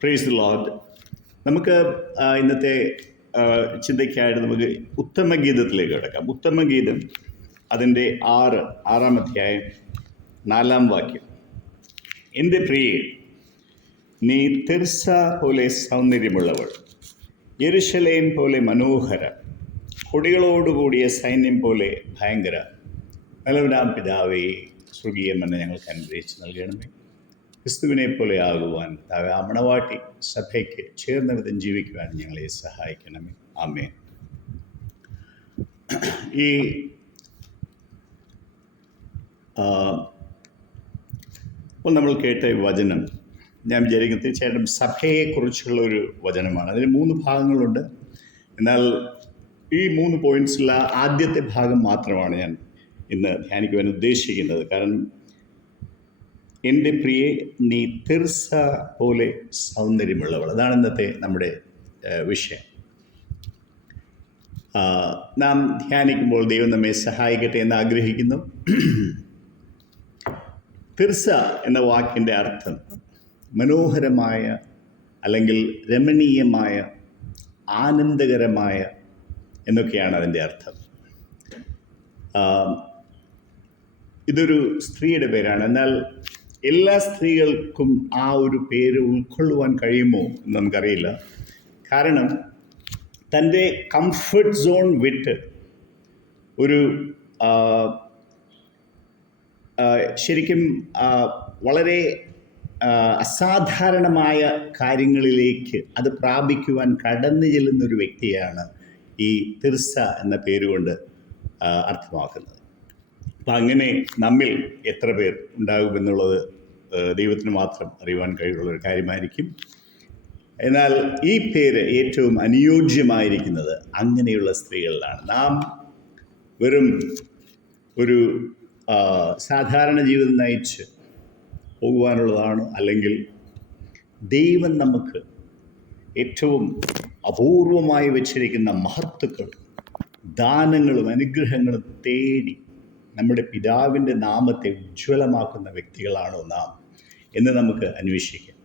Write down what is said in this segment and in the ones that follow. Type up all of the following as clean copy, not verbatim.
Praise the Lord. നമുക്ക് ഇന്നത്തെ ചിന്തയ്ക്കായിട്ട് നമുക്ക് ഉത്തമഗീതത്തിലേക്ക് കിടക്കാം. ഉത്തമഗീതം അതിൻ്റെ 6-ാം അധ്യായം 4-ാം വാക്യം. എൻ്റെ പ്രിയേ, നീ തിർസ പോലെ സൗന്ദര്യമുള്ളവൾ, യെരുശലേം പോലെ മനോഹര, കൊടികളോടുകൂടിയ സൈന്യം പോലെ ഭയങ്കര. നല്ലവനാം പിതാവേ, സ്വർഗീയമന്നെ ഞങ്ങൾക്ക് അനുഗ്രഹിച്ച് നൽകണമേ. ക്രിസ്തുവിനെ പോലെ ആകുവാൻ ആ മണവാട്ടി സഭയ്ക്ക് ചേർന്ന വിധം ജീവിക്കുവാൻ ഞങ്ങളെ സഹായിക്കണമേ. ആമേൻ. ഈ ഇപ്പോൾ നമ്മൾ കേട്ട വചനം ഞാൻ വിചാരിക്കുന്നത് തീർച്ചയായിട്ടും സഭയെക്കുറിച്ചുള്ള ഒരു വചനമാണ്. അതിന് 3 ഭാഗങ്ങളുണ്ട്. എന്നാൽ ഈ 3 പോയിൻറ്റ്സുള്ള ആദ്യത്തെ ഭാഗം മാത്രമാണ് ഞാൻ ഇന്ന് ധ്യാനിക്കുവാൻ ഉദ്ദേശിക്കുന്നത്. കാരണം എൻ്റെ പ്രിയെ, നീ തിർസ പോലെ സൗന്ദര്യമുള്ളവൾ, അതാണ് ഇന്നത്തെ നമ്മുടെ വിഷയം. നാം ധ്യാനിക്കുമ്പോൾ ദൈവം നമ്മെ സഹായിക്കട്ടെ എന്ന് ആഗ്രഹിക്കുന്നു. തിർസ എന്ന വാക്കിൻ്റെ അർത്ഥം മനോഹരമായ, അല്ലെങ്കിൽ രമണീയമായ, ആനന്ദകരമായ എന്നൊക്കെയാണ് അതിൻ്റെ അർത്ഥം. ഇതൊരു സ്ത്രീയുടെ പേരാണ്. എന്നാൽ എല്ലാ സ്ത്രീകൾക്കും ആ ഒരു പേര് ഉൾക്കൊള്ളുവാൻ കഴിയുമോ എന്ന് നമുക്കറിയില്ല. കാരണം തൻ്റെ കംഫർട്ട് സോൺ വിട്ട് ഒരു ശരിക്കും വളരെ അസാധാരണമായ കാര്യങ്ങളിലേക്ക് അത് പ്രാപിക്കുവാൻ കടന്നു ചെല്ലുന്നൊരു വ്യക്തിയാണ് ഈ തിർസ എന്ന പേരുകൊണ്ട് അർത്ഥമാക്കുന്നത്. അപ്പം അങ്ങനെ നമ്മിൽ എത്ര പേർ ഉണ്ടാകുമെന്നുള്ളത് ദൈവത്തിന് മാത്രം അറിയുവാൻ കഴിവുള്ളൊരു കാര്യമായിരിക്കും. എന്നാൽ ഈ പേര് ഏറ്റവും അനുയോജ്യമായിരിക്കുന്നത് അങ്ങനെയുള്ള സ്ത്രീകളിലാണ്. നാം വെറും ഒരു സാധാരണ ജീവിതം നയിച്ച് പോകുവാനുള്ളതാണ്, അല്ലെങ്കിൽ ദൈവം നമുക്ക് ഏറ്റവും അപൂർവമായി വച്ചിരിക്കുന്ന മഹത്തുക്കളും ദാനങ്ങളും അനുഗ്രഹങ്ങളും തേടി നമ്മുടെ പിതാവിൻ്റെ നാമത്തെ ഉജ്ജ്വലമാക്കുന്ന വ്യക്തികളാണോ നാം എന്ന് നമുക്ക് അന്വേഷിക്കാം.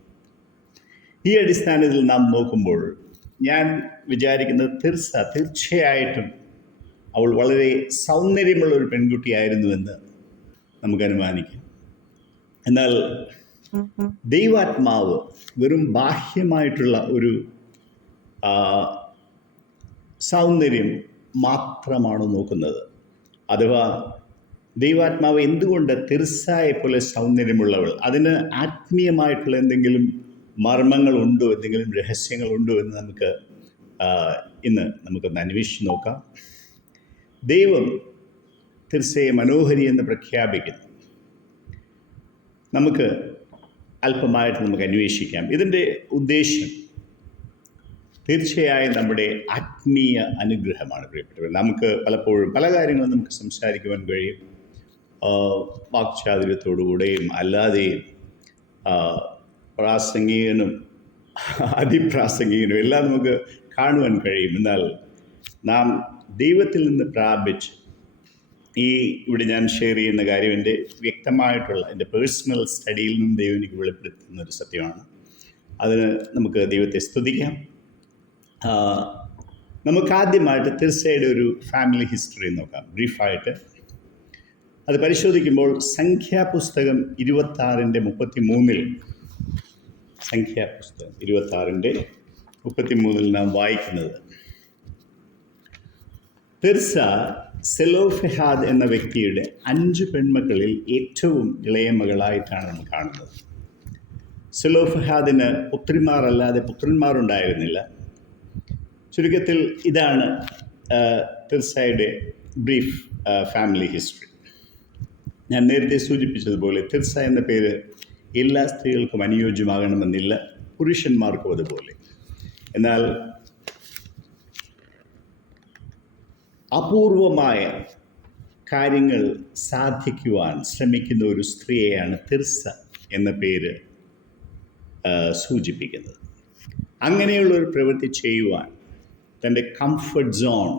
ഈ അടിസ്ഥാനത്തിൽ നാം നോക്കുമ്പോൾ ഞാൻ വിചാരിക്കുന്നത് തിർസ തീർച്ചയായിട്ടും അവൾ വളരെ സൗന്ദര്യമുള്ള ഒരു പെൺകുട്ടിയായിരുന്നുവെന്ന് നമുക്ക് അനുമാനിക്കാം. എന്നാൽ ദൈവാത്മാവ് വെറും ബാഹ്യമായിട്ടുള്ള ഒരു സൗന്ദര്യം മാത്രമാണ് നോക്കുന്നത്. അഥവാ ദൈവാത്മാവ് എന്തുകൊണ്ട് തിർസയെ പോലെ സൗന്ദര്യമുള്ളവൾ, അതിന് ആത്മീയമായിട്ടുള്ള എന്തെങ്കിലും മർമ്മങ്ങളുണ്ടോ, എന്തെങ്കിലും രഹസ്യങ്ങളുണ്ടോ എന്ന് നമുക്കൊന്ന് അന്വേഷിച്ച് നോക്കാം. ദൈവം തിർസയെ മനോഹരി എന്ന് പ്രഖ്യാപിക്കുന്നു. നമുക്ക് അല്പമായിട്ട് നമുക്ക് അന്വേഷിക്കാം. ഇതിൻ്റെ ഉദ്ദേശം തീർച്ചയായും നമ്മുടെ ആത്മീയ അനുഗ്രഹമാണ്. പ്രിയപ്പെട്ടവർ, നമുക്ക് പലപ്പോഴും പല കാര്യങ്ങളും നമുക്ക് സംസാരിക്കുവാൻ കഴിയും. വാക്ചാതുര്യത്തോടുകൂടെയും അല്ലാതെയും പ്രാസംഗികനും അതിപ്രാസംഗികനും എല്ലാം നമുക്ക് കാണുവാൻ കഴിയും. എന്നാൽ നാം ദൈവത്തിൽ നിന്ന് പ്രാപിച്ച് ഇവിടെ ഞാൻ ഷെയർ ചെയ്യുന്ന കാര്യം എൻ്റെ വ്യക്തമായിട്ടുള്ള എൻ്റെ പേഴ്സണൽ സ്റ്റഡിയിൽ നിന്ന് ദൈവം എനിക്ക് വെളിപ്പെടുത്തുന്ന ഒരു സത്യമാണ്. അതിന് നമുക്ക് ദൈവത്തെ സ്തുതിക്കാം. നമുക്കാദ്യമായിട്ട് തിർസയുടെ ഒരു ഫാമിലി ഹിസ്റ്ററി നോക്കാം ബ്രീഫായിട്ട്. അത് പരിശോധിക്കുമ്പോൾ സംഖ്യാപുസ്തകം 26:33 സംഖ്യാപുസ്തകം 26:33 നാം വായിക്കുന്നത്, തിർസ സെലോഫെഹാദ് എന്ന വ്യക്തിയുടെ 5 പെൺമക്കളിൽ ഏറ്റവും ഇളയ മകളായിട്ടാണ് നമ്മൾ കാണുന്നത്. സെലോഫെഹാദിന് പുത്രിമാരല്ലാതെ പുത്രന്മാരുണ്ടായിരുന്നില്ല. ചുരുക്കത്തിൽ ഇതാണ് തിർസയുടെ ബ്രീഫ് ഫാമിലി ഹിസ്റ്ററി. ഞാൻ നേരത്തെ സൂചിപ്പിച്ചതുപോലെ തിർസ എന്ന പേര് എല്ലാ സ്ത്രീകൾക്കും അനുയോജ്യമാകണമെന്നില്ല, പുരുഷന്മാർക്കും അതുപോലെ. എന്നാൽ അപൂർവമായ കാര്യങ്ങൾ സാധിക്കുവാൻ ശ്രമിക്കുന്ന ഒരു സ്ത്രീയെയാണ് തിർസ എന്ന പേര് സൂചിപ്പിക്കുന്നത്. അങ്ങനെയുള്ളൊരു പ്രവൃത്തി ചെയ്യുവാൻ തൻ്റെ കംഫർട്ട് സോൺ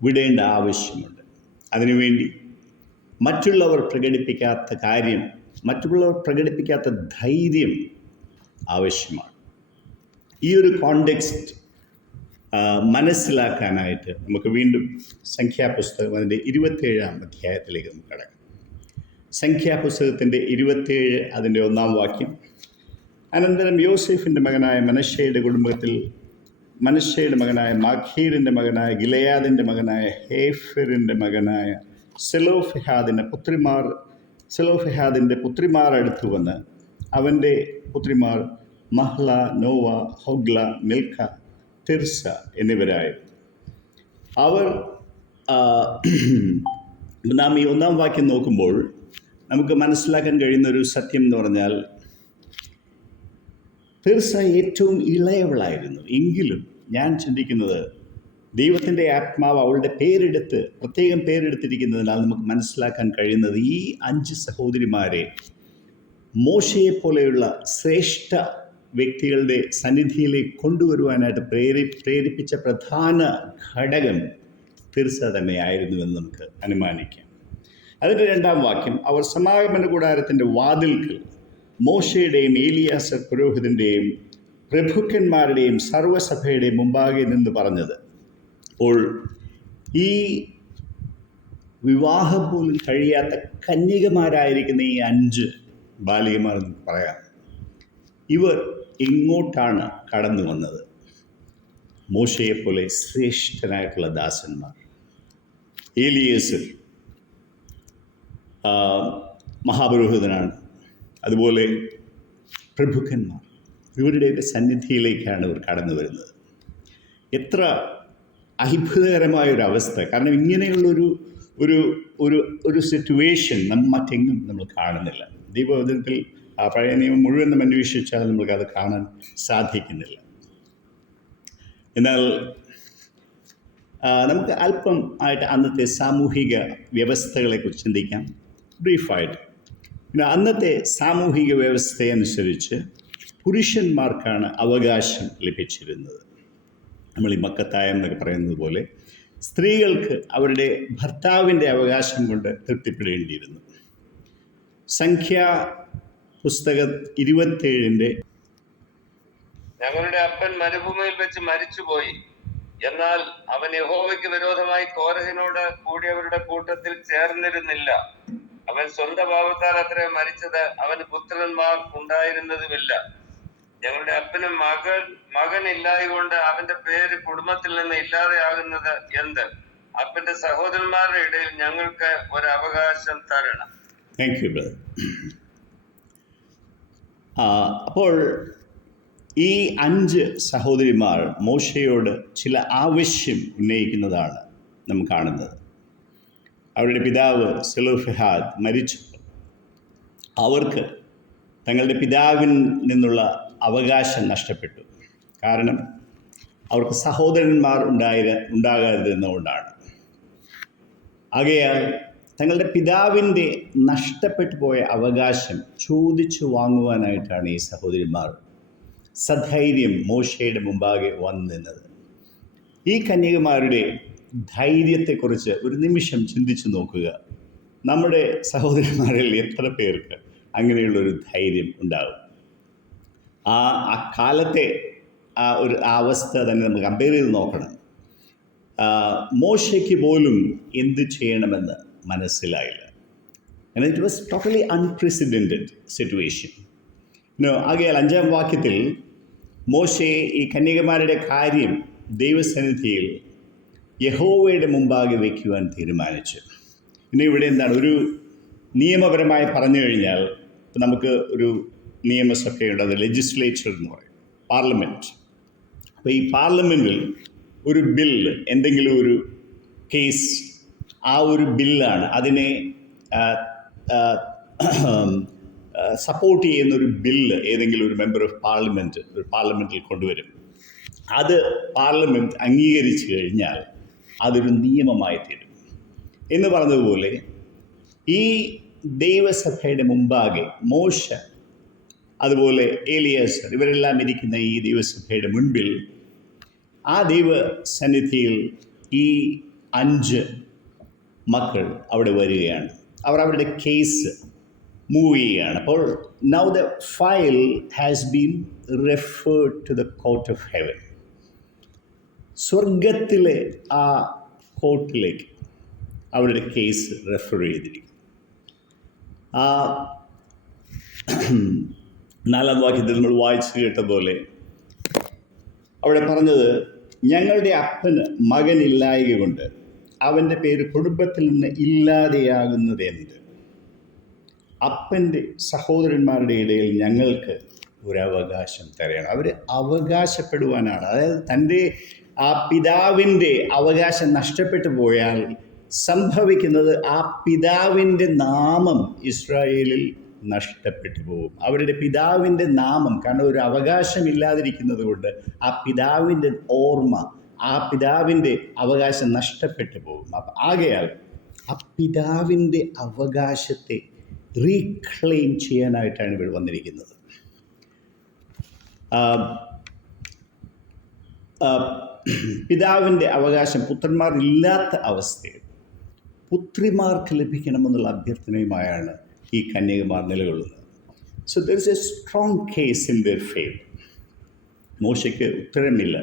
വിടേണ്ട ആവശ്യമുണ്ട്. അതിനുവേണ്ടി മറ്റുള്ളവർ പ്രകടിപ്പിക്കാത്ത കാര്യം മറ്റുള്ളവർ പ്രകടിപ്പിക്കാത്ത ധൈര്യം ആവശ്യമാണ്. ഈ ഒരു കോണ്ടെക്സ്റ്റ് മനസ്സിലാക്കാനായിട്ട് നമുക്ക് വീണ്ടും സംഖ്യാപുസ്തകം അതിൻ്റെ 27-ാം അധ്യായത്തിലേക്ക് നമുക്ക് കടക്കാം. സംഖ്യാപുസ്തകത്തിൻ്റെ 27 അതിൻ്റെ 1-ാം വാക്യം. അനന്തരം യോസേഫിൻ്റെ മകനായ മനശ്ശെയുടെ കുടുംബത്തിൽ മനശ്ശെയുടെ മകനായ മാഖീരിൻ്റെ മകനായ ഗിലെയാദിൻ്റെ മകനായ ഹേഫെറിൻ്റെ മകനായ സെലോഫെഹാദിൻ്റെ പുത്രിമാർ അടുത്തു വന്ന് അവൻ്റെ പുത്രിമാർ Mahlah, Nova, Hoglah, Milkha, Tirzah എന്നിവരായിരുന്നു. അവർ നാം ഈ 1-ാം വാക്യം നോക്കുമ്പോൾ നമുക്ക് മനസ്സിലാക്കാൻ കഴിയുന്ന ഒരു സത്യം എന്ന് പറഞ്ഞാൽ തിർസ ഏറ്റവും ഇളയവളായിരുന്നു. എങ്കിലും ഞാൻ ചിന്തിക്കുന്നത് ദൈവത്തിൻ്റെ ആത്മാവ് അവളുടെ പ്രത്യേകം പേരെടുത്തിരിക്കുന്നതിനാൽ നമുക്ക് മനസ്സിലാക്കാൻ കഴിയുന്നത് ഈ 5 സഹോദരിമാരെ മോശയെപ്പോലെയുള്ള ശ്രേഷ്ഠ വ്യക്തികളുടെ സന്നിധിയിലേക്ക് കൊണ്ടുവരുവാനായിട്ട് പ്രേരിപ്പിച്ച പ്രധാന ഘടകം തിർസ തന്നെയായിരുന്നുവെന്ന് നമുക്ക് അനുമാനിക്കാം. അതിൻ്റെ 2-ാം വാക്യം. അവർ സമാഗമന കൂടാരത്തിൻ്റെ വാതിൽക്കൽ മോശയുടെയും ഏലിയാസർ പുരോഹിതൻ്റെയും പ്രഭുക്കന്മാരുടെയും സർവ്വസഭയുടെയും മുമ്പാകെ നിന്ന് പറഞ്ഞത്. അപ്പോൾ ഈ വിവാഹം പോലും കഴിയാത്ത കന്യകമാരായിരിക്കുന്ന ഈ 5 ബാലികമാർ എന്ന് പറയാം. ഇവർ എങ്ങോട്ടാണ് കടന്നു വന്നത്? മോശയെപ്പോലെ ശ്രേഷ്ഠനായിട്ടുള്ള ദാസന്മാർ, ഏലിയാസർ മഹാപുരോഹിതനാണ്, അതുപോലെ പ്രഭുക്കന്മാർ, ഇവരുടെയൊക്കെ സന്നിധിയിലേക്കാണ് ഇവർ കടന്നു വരുന്നത്. എത്ര അത്ഭുതകരമായൊരവസ്ഥ! കാരണം ഇങ്ങനെയുള്ളൊരു ഒരു ഒരു ഒരു സിറ്റുവേഷൻ മറ്റെങ്ങും നമ്മൾ കാണുന്നില്ല. ദൈവവചനത്തിൽ പഴയ നിയമം മുഴുവൻ അന്വേഷിച്ചാൽ നമ്മൾക്കത് കാണാൻ സാധിക്കുന്നില്ല. എന്നാൽ നമുക്ക് അല്പം ആയിട്ട് അന്നത്തെ സാമൂഹിക വ്യവസ്ഥകളെക്കുറിച്ച് ചിന്തിക്കാം ബ്രീഫായിട്ട്. പിന്നെ അന്നത്തെ സാമൂഹിക വ്യവസ്ഥയനുസരിച്ച് പുരുഷന്മാർക്കാണ് അവകാശം ലഭിച്ചിരുന്നത്. നമ്മൾ ഈ മക്കത്തായം എന്നൊക്കെ പറയുന്നത് പോലെ സ്ത്രീകൾക്ക് അവരുടെ ഭർത്താവിൻ്റെ അവകാശം കൊണ്ട് തൃപ്തിപ്പെടേണ്ടിയിരുന്നു. സംഖ്യാ പുസ്തകം 27-ന്റെ ഞങ്ങളുടെ അപ്പൻ മരുഭൂമിയിൽ വെച്ച് മരിച്ചുപോയി. എന്നാൽ അവൻ യഹോവയ്ക്ക് വിരോധമായി കോരഹിനോട് കൂടിയവരുടെ കൂട്ടത്തിൽ ചേർന്നിരുന്നില്ല. അവൻ സ്വന്തം പാപത്താൽ അത്രേ മരിച്ചത്. അവന് പുത്രന്മാർ ഉണ്ടായിരുന്നതുമില്ല. ഞങ്ങളുടെ അപ്പന് മകൻ ഇല്ലായകൊണ്ട് അവന്റെ പേര് കുടുംബത്തിൽ നിന്ന് ഇല്ലാതെയാകുന്നത് എന്ത്? അപ്പന്റെ സഹോദരന്മാരുടെ ഇടയിൽ ഞങ്ങൾക്ക് ഒരു അവകാശം തരണം. Thank you brother. അപ്പോൾ ഈ 5 സഹോദരിമാർ മോശയോട് ചില ആവശ്യം ഉന്നയിക്കുന്നതാണ് നാം കാണുന്നത്. അവരുടെ പിതാവ് സെലോഫെഹാദ് മരിച്ചു. അവർക്ക് തങ്ങളുടെ പിതാവിൽ നിന്നുള്ള അവകാശം നഷ്ടപ്പെട്ടു. കാരണം അവർക്ക് സഹോദരന്മാർ ഉണ്ടാകാതിരുന്നതുകൊണ്ടാണ്. ആകയാൽ തങ്ങളുടെ പിതാവിൻ്റെ നഷ്ടപ്പെട്ടു പോയ അവകാശം ചോദിച്ചു വാങ്ങുവാനായിട്ടാണ് ഈ സഹോദരിമാർ സധൈര്യം മോശയുടെ മുമ്പാകെ വന്നു നിന്നത്. ഈ കന്യകമാരുടെ ധൈര്യത്തെക്കുറിച്ച് ഒരു നിമിഷം ചിന്തിച്ചു നോക്കുക. നമ്മുടെ സഹോദരന്മാരിൽ എത്ര പേർക്ക് അങ്ങനെയുള്ളൊരു ധൈര്യം ഉണ്ടാകും? ആ കാലത്തെ ഒരു അവസ്ഥ തന്നെ നമുക്ക് കമ്പയർ ചെയ്ത് നോക്കണം. മോശയ്ക്ക് പോലും എന്ത് ചെയ്യണമെന്ന് മനസ്സിലായില്ല. And it was totally unprecedented situation. ആകയാൽ 5-ാം വാക്യത്തിൽ മോശെ ഈ കന്യകമാരുടെ കാര്യം ദൈവസന്നിധിയിൽ യഹോവയുടെ മുമ്പാകെ വയ്ക്കുവാൻ തീരുമാനിച്ചു. പിന്നെ ഇവിടെ എന്താണ് ഒരു നിയമപരമായി പറഞ്ഞു കഴിഞ്ഞാൽ നമുക്ക് ഒരു നിയമസഭയുണ്ട്, അത് ലെജിസ്ലേച്ചർ എന്ന് പറയും, പാർലമെൻറ്റ്. അപ്പോൾ ഈ പാർലമെൻറ്റിൽ ഒരു ബില്ല്, എന്തെങ്കിലും ഒരു കേസ്, ആ ഒരു ബില്ലാണ് അതിനെ സപ്പോർട്ട് ചെയ്യുന്ന ഒരു ബില്ല് ഏതെങ്കിലും ഒരു മെമ്പർ ഓഫ് പാർലമെൻറ്റിൽ കൊണ്ടുവരും. അത് പാർലമെൻറ്റ് അംഗീകരിച്ചു കഴിഞ്ഞാൽ അതൊരു നിയമമായി തീരും. എന്ന് പറഞ്ഞതുപോലെ ഈ ദൈവസഭയുടെ മുമ്പാകെ മോശ, അതുപോലെ ഏലിയാസർ, ഇവരെല്ലാം ഇരിക്കുന്ന ഈ ദൈവസഭയുടെ മുൻപിൽ ആ ദൈവസന്നിധിയിൽ ഈ 5 മക്കൾ അവിടെ വരികയാണ്. അവർ അവരുടെ കേസ് മൂവ് ചെയ്യുകയാണ്. അപ്പോൾ now the file has been referred to the court of heaven. സ്വർഗത്തിലെ ആ കോർട്ടിലേക്ക് അവരുടെ കേസ് റെഫർ ചെയ്തിരിക്കും. ആ 4-ാം വാക്യത്തിൽ നമ്മൾ വായിച്ചു കേട്ട പോലെ അവിടെ പറഞ്ഞത്, ഞങ്ങളുടെ അപ്പന് മകനില്ലായക കൊണ്ട് അവൻ്റെ പേര് കുടുംബത്തിൽ നിന്ന് ഇല്ലാതെയാകുന്നത് എന്ത്? അപ്പൻ്റെ സഹോദരന്മാരുടെ ഇടയിൽ ഞങ്ങൾക്ക് ഒരവകാശം തരണം. അവർ അവകാശപ്പെടുവാനാണ്. അതായത് തൻ്റെ ആ പിതാവിൻ്റെ അവകാശം നഷ്ടപ്പെട്ടു പോയാൽ സംഭവിക്കുന്നത് ആ പിതാവിൻ്റെ നാമം ഇസ്രായേലിൽ നഷ്ടപ്പെട്ടു പോകും. അവരുടെ പിതാവിൻ്റെ നാമം, കാരണം ഒരു അവകാശമില്ലാതിരിക്കുന്നത് കൊണ്ട് ആ പിതാവിൻ്റെ ഓർമ്മ, ആ പിതാവിൻ്റെ അവകാശം നഷ്ടപ്പെട്ടു പോകും. അപ്പം ആകയാൽ ആ പിതാവിൻ്റെ അവകാശത്തെ റീക്ലെയിം ചെയ്യാനായിട്ടാണ് ഇവർ വന്നിരിക്കുന്നത്. പിതാവിൻ്റെ അവകാശം പുത്രന്മാർ ഇല്ലാത്ത അവസ്ഥയിൽ പുത്രിമാർക്ക് ലഭിക്കണമെന്നുള്ള അഭ്യർത്ഥനയുമായാണ് ഈ കന്യകമാർ നിലകൊള്ളുന്നത്. So there is A strong case in there favour. മോശയ്ക്ക് ഉത്തരമില്ല.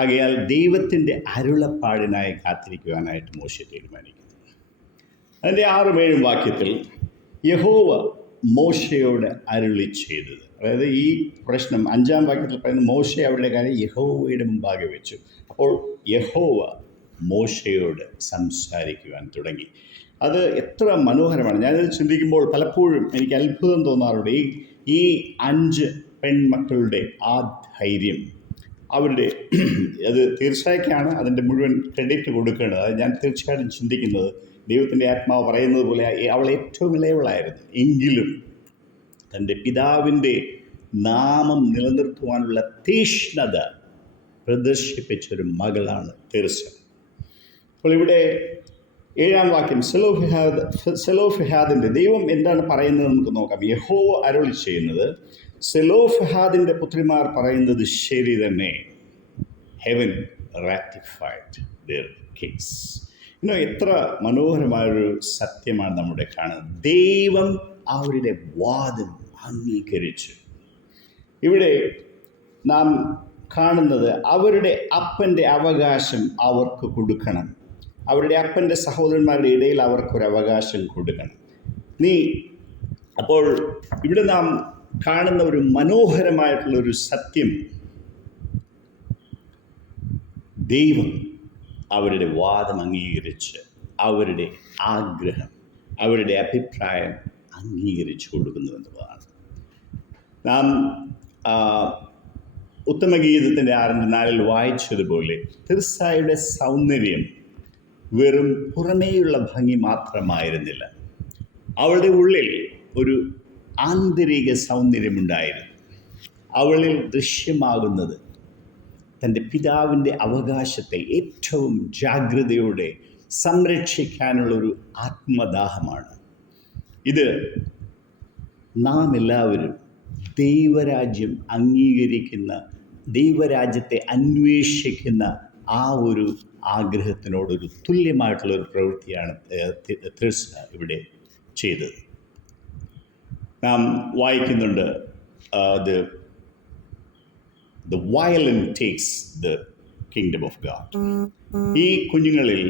ആകയാൽ ദൈവത്തിൻ്റെ അരുളപ്പാടിനായി കാത്തിരിക്കുവാനായിട്ട് മോശ തീരുമാനിക്കുന്നു. അതിൻ്റെ 6-7 വാക്യത്തിൽ യഹോവ മോശയോട് അരുളി ചെയ്തത്, അതായത് ഈ പ്രശ്നം 5-ാം വാക്യത്തിൽ പറയുന്നത് മോശ അവരുടെ കാര്യം യഹോവയുടെ മുമ്പാകെ വെച്ചു. അപ്പോൾ യഹോവ മോശയോട് സംസാരിക്കുവാൻ തുടങ്ങി. അത് എത്ര മനോഹരമാണ്. ഞാനത് ചിന്തിക്കുമ്പോൾ പലപ്പോഴും എനിക്ക് അത്ഭുതം തോന്നാറുണ്ട്. ഈ 5 പെൺമക്കളുടെ ആ ധൈര്യം, അവരുടെ അത് തീർച്ചയായിട്ടാണ് അതിൻ്റെ മുഴുവൻ ക്രെഡിറ്റ് കൊടുക്കേണ്ടത്. അത് ഞാൻ തീർച്ചയായിട്ടും ചിന്തിക്കുന്നത്, ദൈവത്തിൻ്റെ ആത്മാവ് പറയുന്നത് പോലെ അവൾ ഏറ്റവും ഇളയവളായിരുന്നു, എങ്കിലും തൻ്റെ പിതാവിൻ്റെ നാമം നിലനിർത്തുവാനുള്ള തീഷ്ണത പ്രദർശിപ്പിച്ചൊരു മകളാണ് തീർച്ച. അപ്പോൾ ഇവിടെ 7-ാം വാക്യം സെലോഫിഹാദിൻ്റെ ദൈവം എന്താണ് പറയുന്നത് നമുക്ക് നോക്കാം. യഹോവ അരുളി ചെയ്യുന്നത്, സെലോഫിഹാദിൻ്റെ പുത്രിമാർ പറയുന്നത് ശരി തന്നെ. Heaven ratified their case. എത്ര മനോഹരമായൊരു സത്യമാണ് നമ്മുടെ കാണുന്നത്. ദൈവം അവരുടെ വാദം അംഗീകരിച്ചു. ഇവിടെ നാം കാണുന്നത് അവരുടെ അപ്പൻ്റെ അവകാശം അവർക്ക് കൊടുക്കണം. അവരുടെ അപ്പൻ്റെ സഹോദരന്മാരുടെ ഇടയിൽ അവർക്കൊരു അവകാശം കൊടുക്കണം. അപ്പോൾ ഇവിടെ നാം കാണുന്ന ഒരു മനോഹരമായിട്ടുള്ളൊരു സത്യം, ദൈവം അവരുടെ വാദം അംഗീകരിച്ച് അവരുടെ ആഗ്രഹം, അവരുടെ അഭിപ്രായം അംഗീകരിച്ചു കൊടുക്കുന്നു എന്നുള്ളതാണ്. നാം ഉത്തമഗീതത്തിൻ്റെ 6-4 വായിച്ചതുപോലെ തിർസായുടെ സൗന്ദര്യം വെറും പുറമേയുള്ള ഭംഗി മാത്രമായിരുന്നില്ല. അവളുടെ ഉള്ളിൽ ഒരു ആന്തരിക സൗന്ദര്യമുണ്ടായിരുന്നു. അവളിൽ ദൃശ്യമാകുന്നത് തൻ്റെ പിതാവിൻ്റെ അവകാശത്തെ ഏറ്റവും ജാഗ്രതയോടെ സംരക്ഷിക്കാനുള്ളൊരു ആത്മദാഹമാണ്. ഇത് നാം എല്ലാവരും ദൈവരാജ്യം അംഗീകരിക്കുന്ന, ദൈവരാജ്യത്തെ അന്വേഷിക്കുന്ന ആ ഒരു ആഗ്രഹത്തിനോടൊരു തുല്യമായിട്ടുള്ളൊരു പ്രവൃത്തിയാണ് തിർസ ഇവിടെ ചെയ്തത്. നാം വായിക്കുന്നുണ്ട്, The violent takes the kingdom of God. ഈ കുഞ്ഞുങ്ങളിൽ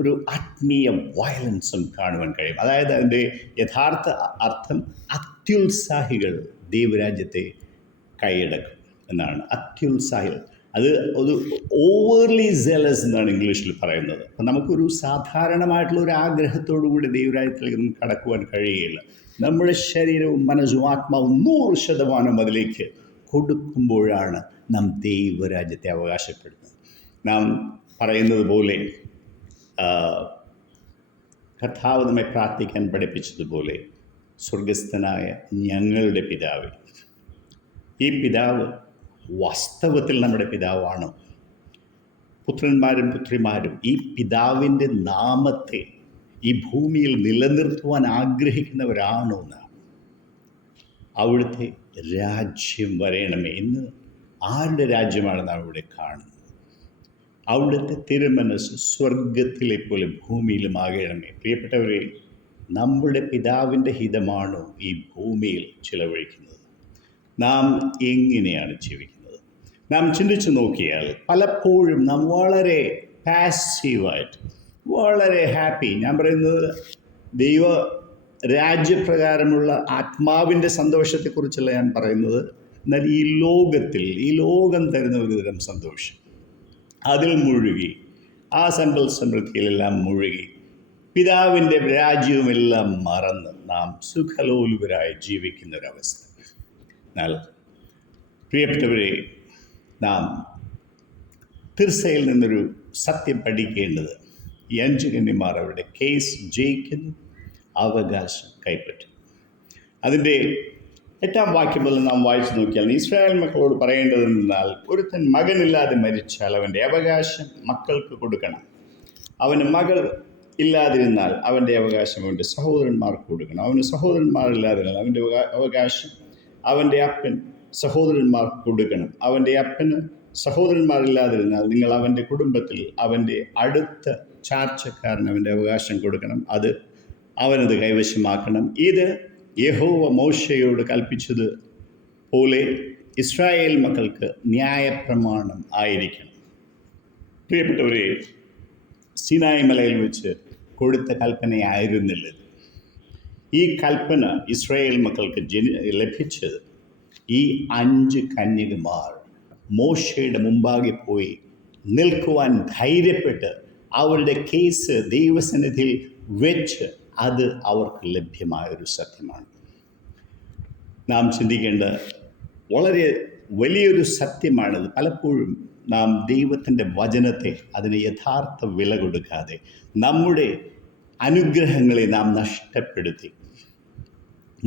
ഒരു ആത്മീയ വയലൻസും കാണുവാൻ കഴിയും. അതായത് അതിൻ്റെ യഥാർത്ഥ അർത്ഥം അത്യുത്സാഹികൾ ദൈവരാജ്യത്തെ കൈയടക്കും എന്നാണ്. അത്യുത്സാഹികൾ, അത് ഒരു ഓവർലി സെലസ് എന്നാണ് ഇംഗ്ലീഷിൽ പറയുന്നത്. അപ്പം നമുക്കൊരു സാധാരണമായിട്ടുള്ള ഒരു ആഗ്രഹത്തോടു കൂടി ദൈവരാജ്യത്തിലേക്ക് നമുക്ക് കടക്കുവാൻ കഴിയുകയില്ല. നമ്മുടെ ശരീരവും മനസ്സും ആത്മാവും 100% അതിലേക്ക് കൊടുക്കുമ്പോഴാണ് നാം ദൈവരാജ്യത്തെ അവകാശപ്പെടുന്നത്. നാം പറയുന്നത് പോലെ കർത്താവ് നമ്മെ പ്രാർത്ഥിക്കാൻ പഠിപ്പിച്ചതുപോലെ, സ്വർഗസ്ഥനായ ഞങ്ങളുടെ പിതാവേ. ഈ പിതാവ് വാസ്തവത്തിൽ നമ്മുടെ പിതാവാണോ? പുത്രന്മാരും പുത്രിമാരും ഈ പിതാവിൻ്റെ നാമത്തെ ഈ ഭൂമിയിൽ നിലനിർത്തുവാൻ ആഗ്രഹിക്കുന്നവരാണോ നാം? അവിടുത്തെ രാജ്യം വരയണമേ. ഇന്ന് ആരുടെ രാജ്യമാണ് നാം ഇവിടെ കാണുന്നത്? അവിടുത്തെ തിരുമനസ് സ്വർഗത്തിലെ പോലെ ഭൂമിയിലും ആകണമേ. പ്രിയപ്പെട്ടവരെ, നമ്മുടെ പിതാവിൻ്റെ ഹിതമാണോ ഈ ഭൂമിയിൽ ചിലവഴിക്കുന്നത്? നാം എങ്ങനെയാണ് ജീവിക്കുന്നത്? നാം ചിന്തിച്ചു നോക്കിയാൽ പലപ്പോഴും നാം വളരെ പാസീവായിട്ട്, വളരെ ഹാപ്പി, ഞാൻ പറയുന്നത് ദൈവ രാജ്യപ്രകാരമുള്ള ആത്മാവിൻ്റെ സന്തോഷത്തെക്കുറിച്ചല്ല ഞാൻ പറയുന്നത്, എന്നാൽ ഈ ലോകം തരുന്ന ഒരുതരം സന്തോഷം, അതിൽ മുഴുകി, ആ സമ്പൽ സമൃദ്ധിയിലെല്ലാം മുഴുകി, പിതാവിൻ്റെ രാജ്യവുമെല്ലാം മറന്ന് നാം സുഖലോലുപരായി ജീവിക്കുന്നൊരവസ്ഥ. എന്നാൽ പ്രിയപ്പെട്ടവരെ, നാം തിർസയിൽ നിന്നൊരു സത്യം പഠിക്കേണ്ടത്, ഈ 5 കന്യമാർ അവരുടെ കേസ് ജയിക്കുന്നു, അവകാശം കൈപ്പറ്റും. അതിൻ്റെ 8-ാം വാക്യം മുതൽ നാം വായിച്ചു നോക്കിയാൽ, ഇസ്രായേൽ മക്കളോട് പറയേണ്ടതെന്നാൽ, ഒരുത്തൻ മകനില്ലാതെ മരിച്ചാൽ അവൻ്റെ അവകാശം മക്കൾക്ക് കൊടുക്കണം. അവന് മകൾ ഇല്ലാതിരുന്നാൽ അവൻ്റെ അവകാശം അവൻ്റെ സഹോദരന്മാർക്ക് കൊടുക്കണം. അവന് സഹോദരന്മാരില്ലാതിരുന്നാൽ അവൻ്റെ അവകാശം അവൻ്റെ അപ്പൻ സഹോദരന്മാർക്ക് കൊടുക്കണം. അവൻ്റെ അപ്പന് സഹോദരന്മാരില്ലാതിരുന്നാൽ നിങ്ങൾ അവൻ്റെ കുടുംബത്തിൽ അവൻ്റെ അടുത്ത ചാർച്ചക്കാരന് അവൻ്റെ അവകാശം കൊടുക്കണം. അവനത് കൈവശമാക്കണം. ഇത് യഹോവ മോശയോട് കൽപ്പിച്ചത് പോലെ ഇസ്രായേൽ മക്കൾക്ക് ന്യായപ്രമാണം ആയിരിക്കണം. പ്രിയപ്പെട്ടവരെ, സീനായി മലയിൽ വെച്ച് കൊടുത്ത കൽപ്പനയായിരുന്നില്ല. ഈ കൽപ്പന ഇസ്രായേൽ മക്കൾക്ക് ലഭിച്ചത് ഈ 5 കന്യകമാർ മോശയുടെ മുമ്പാകെ പോയി നിൽക്കുവാൻ ധൈര്യപ്പെട്ട് അവരുടെ കേസ് ദൈവസന്നിധിയിൽ വെച്ച് അത് അവർക്ക് ലഭ്യമായൊരു സത്യമാണ്. നാം ചിന്തിക്കേണ്ട വളരെ വലിയൊരു സത്യമാണത്. പലപ്പോഴും നാം ദൈവത്തിൻ്റെ വചനത്തെ അതിന് യഥാർത്ഥ വില കൊടുക്കാതെ നമ്മുടെ അനുഗ്രഹങ്ങളെ നാം നഷ്ടപ്പെടുത്തി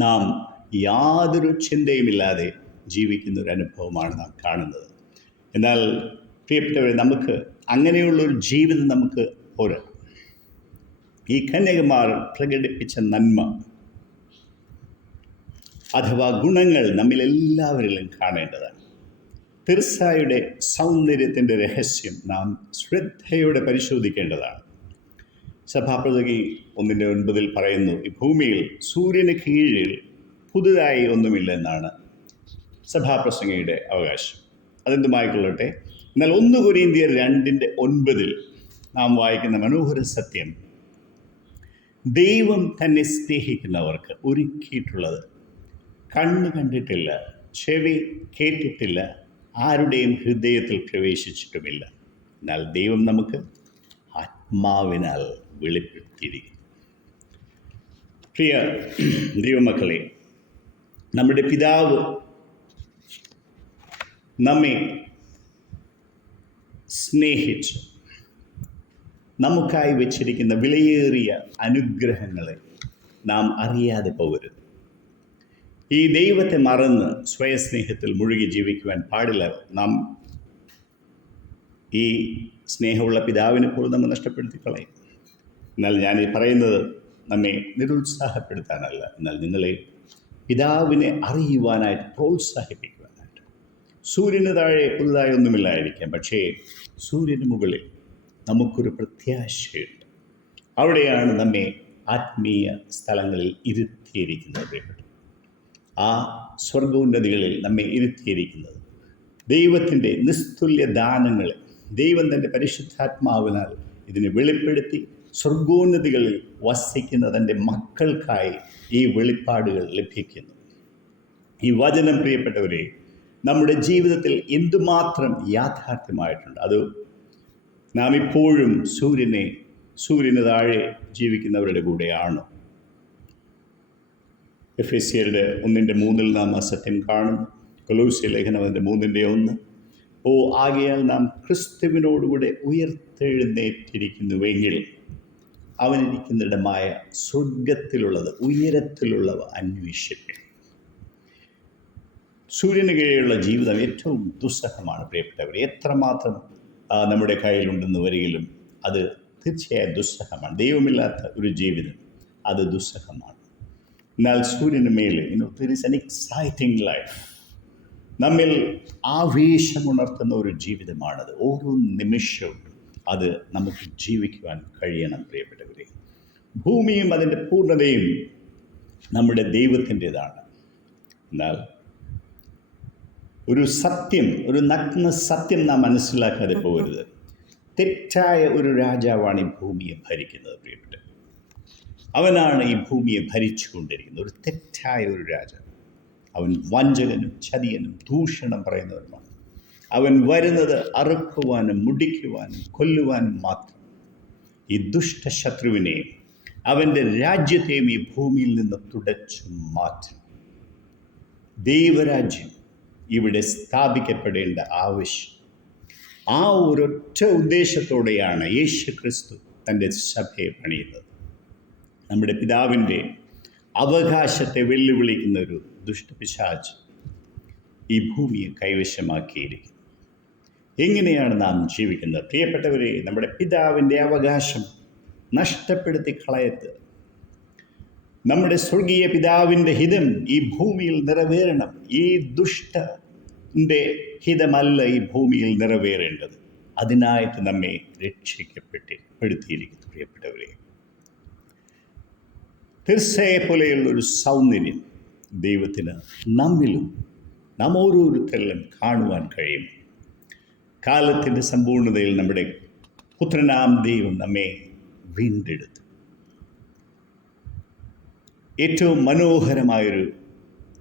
നാം യാതൊരു ചിന്തയുമില്ലാതെ ജീവിക്കുന്നൊരനുഭവമാണ് നാം കാണുന്നത്. എന്നാൽ പ്രിയപ്പെട്ടവരെ, നമുക്ക് അങ്ങനെയുള്ളൊരു ജീവിതം നമുക്ക് പോരാ. ഈ കന്യകമാർ പ്രകടിപ്പിച്ച നന്മ അഥവാ ഗുണങ്ങൾ നമ്മിലെല്ലാവരിലും കാണേണ്ടതാണ്. തിർസായുടെ സൗന്ദര്യത്തിൻ്റെ രഹസ്യം നാം ശ്രദ്ധയോടെ പരിശോധിക്കേണ്ടതാണ്. സഭാപ്രസംഗി 1:9 പറയുന്നു, ഈ ഭൂമിയിൽ സൂര്യന് കീഴിൽ പുതുതായി ഒന്നുമില്ലെന്നാണ് സഭാപ്രസംഗിയുടെ അവകാശം. അതെന്തുമായിക്കൊള്ളട്ടെ, എന്നാൽ 1 കൊരിന്ത്യർ 2:9 നാം വായിക്കുന്ന മനോഹര സത്യം, ദൈവം തന്നെ സ്നേഹിക്കുന്നവർക്ക് ഒരുക്കിയിട്ടുള്ളത് കണ്ണ് കണ്ടിട്ടില്ല, ചെവി കേട്ടിട്ടില്ല, ആരുടെയും ഹൃദയത്തിൽ പ്രവേശിച്ചിട്ടുമില്ല. എന്നാൽ ദൈവം നമുക്ക് ആത്മാവിനാൽ വെളിപ്പെടുത്തിയിരിക്കുന്നു. പ്രിയ ദൈവമക്കളെ, നമ്മുടെ പിതാവ് നമ്മെ സ്നേഹിച്ച് നമുക്കായി വെച്ചിരിക്കുന്ന വിലയേറിയ അനുഗ്രഹങ്ങളെ നാം അറിയാതെ പോകരുത്. ഈ ദൈവത്തെ മറന്ന് സ്വയസ്നേഹത്തിൽ മുഴുകി ജീവിക്കുവാൻ പാടില്ല. നാം ഈ സ്നേഹമുള്ള പിതാവിനെ പോലും നമ്മൾ നഷ്ടപ്പെടുത്തി കളയും. എന്നാൽ ഞാൻ ഈ പറയുന്നത് നമ്മെ നിരുത്സാഹപ്പെടുത്താനല്ല, എന്നാൽ നിങ്ങളെ പിതാവിനെ അറിയുവാനായിട്ട് പ്രോത്സാഹിപ്പിക്കുവാനായിട്ട്. സൂര്യന് താഴെ പുതുതായി ഒന്നുമില്ലായിരിക്കാം, പക്ഷേ സൂര്യന് മുകളിൽ നമുക്കൊരു പ്രത്യാശയുണ്ട്. അവിടെയാണ് നമ്മെ ആത്മീയ സ്ഥലങ്ങളിൽ ഇരുത്തിയിരിക്കുന്നത്. ആ സ്വർഗോന്നതികളിൽ നമ്മെ ഇരുത്തിയിരിക്കുന്നത് ദൈവത്തിൻ്റെ നിസ്തുല്യ ദാനങ്ങളെ ദൈവം തൻ്റെ പരിശുദ്ധാത്മാവിനാൽ ഇതിനെ വെളിപ്പെടുത്തി സ്വർഗോന്നതികളിൽ വസിക്കുന്ന തൻ്റെ മക്കൾക്കായി ഈ വെളിപ്പാടുകൾ ലഭിക്കുന്നു. ഈ വചനം, പ്രിയപ്പെട്ടവരെ, നമ്മുടെ ജീവിതത്തിൽ എന്തുമാത്രം യാഥാർത്ഥ്യമായിട്ടുണ്ട്. അത് നാം ഇപ്പോഴും സൂര്യന് താഴെ ജീവിക്കുന്നവരുടെ കൂടെയാണ്. എഫെസ്യരുടെ 1:3 നാം ആ സത്യം കാണുന്നു. കൊലോസ്യ ലേഖനം 3:1 ആകയാൽ നാം ക്രിസ്തുവിനോടുകൂടെ ഉയർത്തെഴുന്നേറ്റിരിക്കുന്നുവെങ്കിൽ അവനിരിക്കുന്നിടമായ സ്വർഗത്തിലുള്ളത്, ഉയരത്തിലുള്ളവ അന്വേഷിപ്പിക്കും. സൂര്യന് കീഴെയുള്ള ജീവിതം ഏറ്റവും ദുസ്സഹമാണ് പ്രിയപ്പെട്ടവർ. എത്രമാത്രം നമ്മുടെ കയ്യിലുണ്ടെന്ന് വരികിലും അത് തീർച്ചയായും ദുസ്സഹമാണ്. ദൈവമില്ലാത്ത ഒരു ജീവിതം അത് ദുസ്സഹമാണ്. എന്നാൽ സൂര്യന് മേലെ there is an exciting life. നമ്മിൽ ആവേശമുണർത്തുന്ന ഒരു ജീവിതമാണത്. ഓരോ നിമിഷവും അത് നമുക്ക് ജീവിക്കുവാൻ കഴിയണം പ്രിയപ്പെട്ടവരെ. ഭൂമിയും അതിൻ്റെ പൂർണ്ണതയും നമ്മുടെ ദൈവത്തിൻ്റെതാണ്. എന്നാൽ ഒരു സത്യം, ഒരു നഗ്ന സത്യം നാം മനസ്സിലാക്കാതെ പോകരുത്. തെറ്റായ ഒരു രാജാവാണ് ഈ ഭൂമിയെ ഭരിക്കുന്നത് പ്രിയപ്പെട്ട. അവനാണ് ഈ ഭൂമിയെ ഭരിച്ചുകൊണ്ടിരിക്കുന്നത്, ഒരു തെറ്റായ ഒരു രാജാവ്. അവൻ വഞ്ചകനും ചതിയനും ദൂഷണം പറയുന്നവരുമാണ്. അവൻ വരുന്നത് അറുക്കുവാനും മുടിക്കുവാനും കൊല്ലുവാനും മാത്രം. ഈ ദുഷ്ടശത്രുവിനെയും അവൻ്റെ രാജ്യത്തെയും ഈ ഭൂമിയിൽ നിന്ന് തുടച്ചു മാറ്റും. ദൈവരാജ്യം ഇവിടെ സ്ഥാപിക്കപ്പെടേണ്ട ആവശ്യം, ആ ഒരൊറ്റ ഉദ്ദേശത്തോടെയാണ് യേശു ക്രിസ്തു തൻ്റെ സഭയെ പണിയുന്നത്. നമ്മുടെ പിതാവിൻ്റെ അവകാശത്തെ വെല്ലുവിളിക്കുന്ന ഒരു ദുഷ്ടപിശാച് ഈ ഭൂമിയെ കൈവശമാക്കിയിരിക്കുന്നു. എങ്ങനെയാണ് നാം ജീവിക്കുന്നത്? പ്രിയപ്പെട്ടവരെ, നമ്മുടെ പിതാവിൻ്റെ അവകാശം നഷ്ടപ്പെടുത്തി കളയരുത്. നമ്മുടെ സ്വർഗീയ പിതാവിൻ്റെ ഹിതം ഈ ഭൂമിയിൽ നിറവേറണം. ഈ ദുഷ്ടൻ്റെ ഹിതമല്ല ഈ ഭൂമിയിൽ നിറവേറേണ്ടത്. അതിനായിട്ട് നമ്മെ രക്ഷിക്കപ്പെടുത്തിയിരിക്കുന്നു പ്രിയപ്പെട്ടവരെ. തിർസയെ പോലെയുള്ളൊരു സൗന്ദര്യം ദൈവത്തിന് നമ്മിലും നാം ഓരോരുത്തരിലും കാണുവാൻ കഴിയും. കാലത്തിൻ്റെ സമ്പൂർണ്ണതയിൽ നമ്മുടെ പുത്രനാം ദൈവം നമ്മെ വീണ്ടെടുത്തു. ഏറ്റവും മനോഹരമായൊരു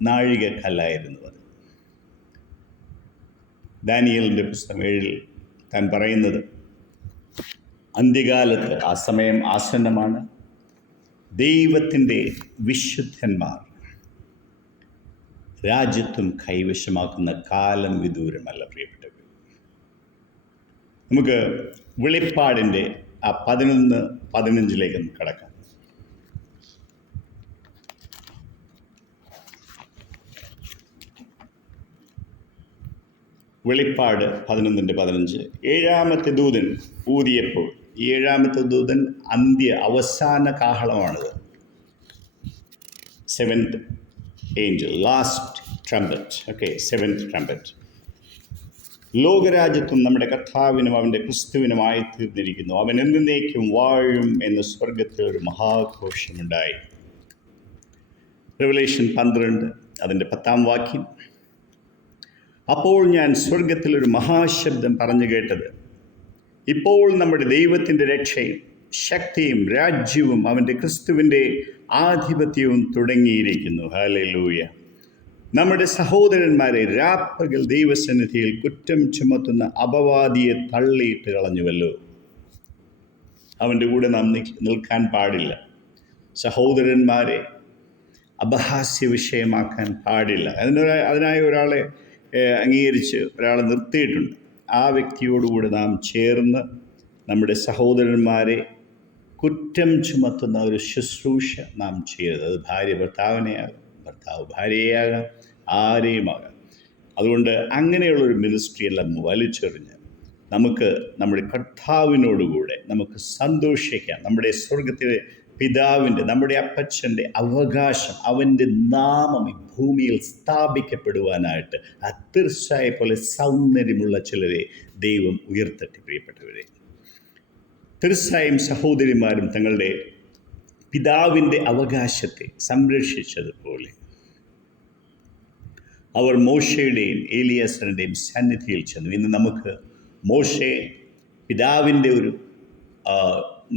നാഴികക്കല്ലായിരുന്നു അത്. ദാനിയേലിൻ്റെ പുസ്തകം 7 താൻ പറയുന്നത്, അന്ത്യകാലത്ത് ആ സമയം ആസന്നമാണ്. ദൈവത്തിൻ്റെ വിശുദ്ധന്മാർ രാജ്യത്വം കൈവശമാക്കുന്ന കാലം വിദൂരമല്ല പ്രിയപ്പെട്ടവർ. നമുക്ക് വെളിപ്പാടിൻ്റെ ആ 11-15 കടക്കാം. വെളിപ്പാട് 11:15. ഏഴാമത്തെ ദൂതൻ ഊതിയപ്പോൾ, ഈ ഏഴാമത്തെ ദൂതൻ അവസാന കാഹളമാണിത്. 7th angel, last trumpet. Okay, 7th trumpet. ലോകരാജ്യത്വം നമ്മുടെ കർത്താവിനും അവൻ്റെ ക്രിസ്തുവിനുമായി തീർന്നിരിക്കുന്നു. അവൻ എന്നേക്കും വാഴും എന്ന് സ്വർഗത്തിൽ ഒരു മഹാഘോഷമുണ്ടായി. റെവലേഷൻ 12 അതിൻ്റെ 10-ാം വാക്യം. അപ്പോൾ ഞാൻ സ്വർഗത്തിലൊരു മഹാശബ്ദം പറഞ്ഞു കേട്ടത്, ഇപ്പോൾ നമ്മുടെ ദൈവത്തിൻ്റെ രക്ഷയും ശക്തിയും രാജ്യവും അവൻ്റെ ക്രിസ്തുവിൻ്റെ ആധിപത്യവും തുടങ്ങിയിരിക്കുന്നു. ഹല്ലേലൂയ. നമ്മുടെ സഹോദരന്മാരെ രാപ്പകൽ ദൈവസന്നിധിയിൽ കുറ്റം ചുമത്തുന്ന അപവാദിയെ തള്ളിയിട്ട് കളഞ്ഞുവല്ലോ. അവൻ്റെ കൂടെ നാം നിൽക്കാൻ പാടില്ല. സഹോദരന്മാരെ അപഹാസ്യ വിഷയമാക്കാൻ പാടില്ല. അതിനായി ഒരാളെ അംഗീകരിച്ച് ഒരാളെ നിർത്തിയിട്ടുണ്ട്. ആ വ്യക്തിയോടുകൂടി നാം ചേർന്ന് നമ്മുടെ സഹോദരന്മാരെ കുറ്റം ചുമത്തുന്ന ഒരു ശുശ്രൂഷ നാം ചെയ്യരുത്. അത് ഭാര്യ ഭർത്താവിനെയാകാം, ഭർത്താവ് ഭാര്യയാകാം, ആരെയുമാകാം. അതുകൊണ്ട് അങ്ങനെയുള്ളൊരു മിനിസ്ട്രിയെല്ലാം വലിച്ചെറിഞ്ഞ് നമുക്ക് നമ്മുടെ കർത്താവിനോടുകൂടെ നമുക്ക് സന്തോഷിക്കാം. നമ്മുടെ സ്വർഗത്തിലെ പിതാവിൻ്റെ, നമ്മുടെ അപ്പച്ചൻ്റെ അവകാശം, അവൻ്റെ നാമം ഈ ഭൂമിയിൽ സ്ഥാപിക്കപ്പെടുവാനായിട്ട് ആ തിർസായെ പോലെ സൗന്ദര്യമുള്ള ചിലരെ ദൈവം ഉയർത്തട്ടെ. പ്രിയപ്പെട്ടവരെ, തിർസായും സഹോദരിമാരും തങ്ങളുടെ പിതാവിൻ്റെ അവകാശത്തെ സംരക്ഷിച്ചതുപോലെ അവർ മോശയുടെയും ഏലിയാസറിൻ്റെയും സന്നിധിയിൽ ചെന്നു. ഇന്ന് നമുക്ക് മോശെ പിതാവിൻ്റെ ഒരു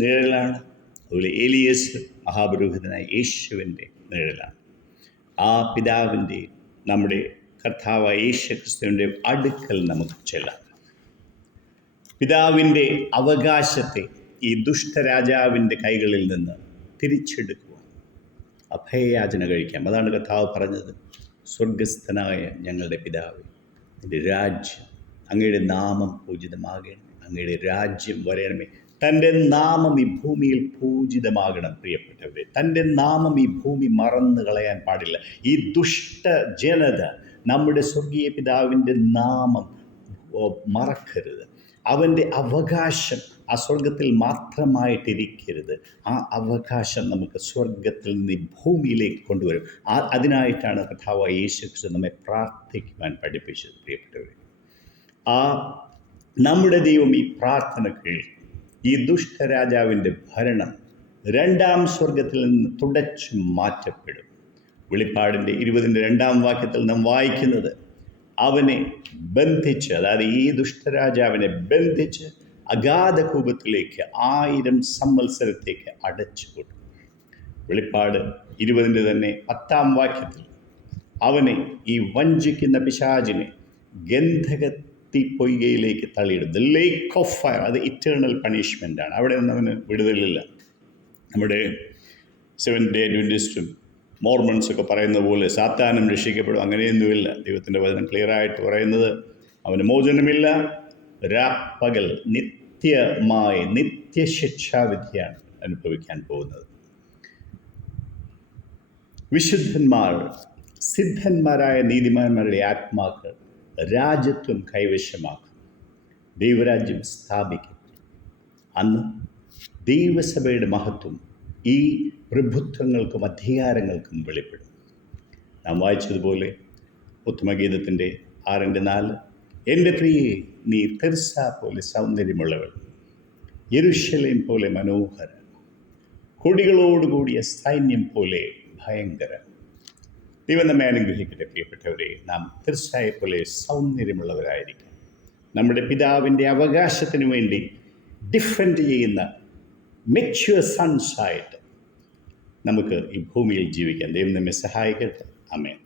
നിഴലാണ്, അതുപോലെ ഏലിയാസ് മഹാപുരോഹിതനായ യേശുവിൻ്റെ നിഴലാണ്. ആ പിതാവിൻ്റെ, നമ്മുടെ കർത്താവായ യേശു ക്രിസ്തുവിൻ്റെ അടുക്കൽ നമുക്ക് ചെല്ലാം. പിതാവിൻ്റെ അവകാശത്തെ ഈ ദുഷ്ടരാജാവിൻ്റെ കൈകളിൽ നിന്ന് തിരിച്ചെടുക്കുക, അഭയയാചന കഴിക്കാം. അതാണ് കർത്താവ് പറഞ്ഞത്, സ്വർഗസ്ഥനായ ഞങ്ങളുടെ പിതാവേ, നിൻ്റെ രാജ്യം, അങ്ങയുടെ നാമം പൂജിതമാകണമേ, അങ്ങയുടെ രാജ്യം വരണമേ. തൻ്റെ നാമം ഈ ഭൂമിയിൽ പൂജിതമാകണം. പ്രിയപ്പെട്ടവരെ, തൻ്റെ നാമം ഈ ഭൂമി മറന്നു കളയാൻ പാടില്ല. ഈ ദുഷ്ട ജനത നമ്മുടെ സ്വർഗീയ പിതാവിൻ്റെ നാമം മറക്കരുത്. അവൻ്റെ അവകാശം ആ സ്വർഗത്തിൽ മാത്രമായിട്ടിരിക്കരുത്. ആ അവകാശം നമുക്ക് സ്വർഗത്തിൽ നിന്ന് ഭൂമിയിലേക്ക് കൊണ്ടുവരും. അതിനായിട്ടാണ് കർത്താവായ യേശു ക്രിസ്തു നമ്മെ പ്രാർത്ഥിക്കുവാൻ പഠിപ്പിച്ചത്. പ്രിയപ്പെട്ടവരെ, ആ നമ്മുടെ ദൈവം ഈ പ്രാർത്ഥന കേൾക്കും. ഈ ദുഷ്ടരാജാവിൻ്റെ ഭരണം രണ്ടാം സ്വർഗത്തിൽ നിന്ന് തുടച്ചു മാറ്റപ്പെടും. വെളിപ്പാടിൻ്റെ 20-ാം വാക്യത്തിൽ നാം വായിക്കുന്നത്, അവനെ ബന്ധിച്ച്, അതായത് ഈ ദുഷ്ടരാജാവിനെ ബന്ധിച്ച് അഗാധ കൂപത്തിലേക്ക് 1000 സംവത്സരത്തേക്ക് അടച്ചുകൊടുക്കും. വെളിപ്പാട് 20 തന്നെ 10-ാം വാക്യത്തിൽ അവനെ, ഈ വഞ്ചിക്കുന്ന പിശാചിനെ, ഗന്ധകത്തി പൊയ്കയിലേക്ക് തള്ളിയിടും. ദ ലേക്ക് ഓഫ് ഫയർ, അത് ഇറ്റേണൽ പണിഷ്മെൻ്റാണ്. അവിടെ നിന്ന് അവന് വിടുതലില്ല. നമ്മുടെ സെവൻത് ഡേ അഡ്വെന്റിസ്റ്റും മോർമൺസൊക്കെ പറയുന്ന പോലെ സാത്താനും രക്ഷിക്കപ്പെടും, അങ്ങനെയൊന്നുമില്ല. ദൈവത്തിൻ്റെ വചനം ക്ലിയറായിട്ട് പറയുന്നത് അവന് മോചനമില്ല, രാപ്പകൽ നിത്യമായ നിത്യശിക്ഷാവിധിയാണ് അനുഭവിക്കാൻ പോകുന്നത്. വിശുദ്ധന്മാർ, സിദ്ധന്മാരായ നീതിമാന്മാരുടെ ആത്മാക്കൾ രാജ്യത്വം കൈവശമാക്കും, ദൈവരാജ്യം സ്ഥാപിക്കും. അന്ന് ദൈവസഭയുടെ മഹത്വം ഈ പ്രഭുത്വങ്ങൾക്കും അധികാരങ്ങൾക്കും വെളിപ്പെടും. നാം വായിച്ചതുപോലെ ഉത്തമഗീതത്തിൻ്റെ 6:4, എൻ്റെ പ്രിയേ, നീ തിർസ പോലെ സൗന്ദര്യമുള്ളവൾ, യെരൂശലേം പോലെ മനോഹര, കൊടികളോടുകൂടിയ സൈന്യം പോലെ ഭയങ്കര. ദൈവം നമ്മെ അനുഗ്രഹിക്കട്ടെ. പ്രിയപ്പെട്ടവരെ, നാം തിർസയെ പോലെ സൗന്ദര്യമുള്ളവരായിരിക്കും. നമ്മുടെ പിതാവിൻ്റെ അവകാശത്തിനു വേണ്ടി ഡിഫെൻഡ് ചെയ്യുന്ന മെച്യൂർ സൺസായിട്ട് നമുക്ക് ഈ ഭൂമിയിൽ ജീവിക്കാൻ ദൈവം നമ്മെ സഹായിക്കട്ടെ. ആമേൻ.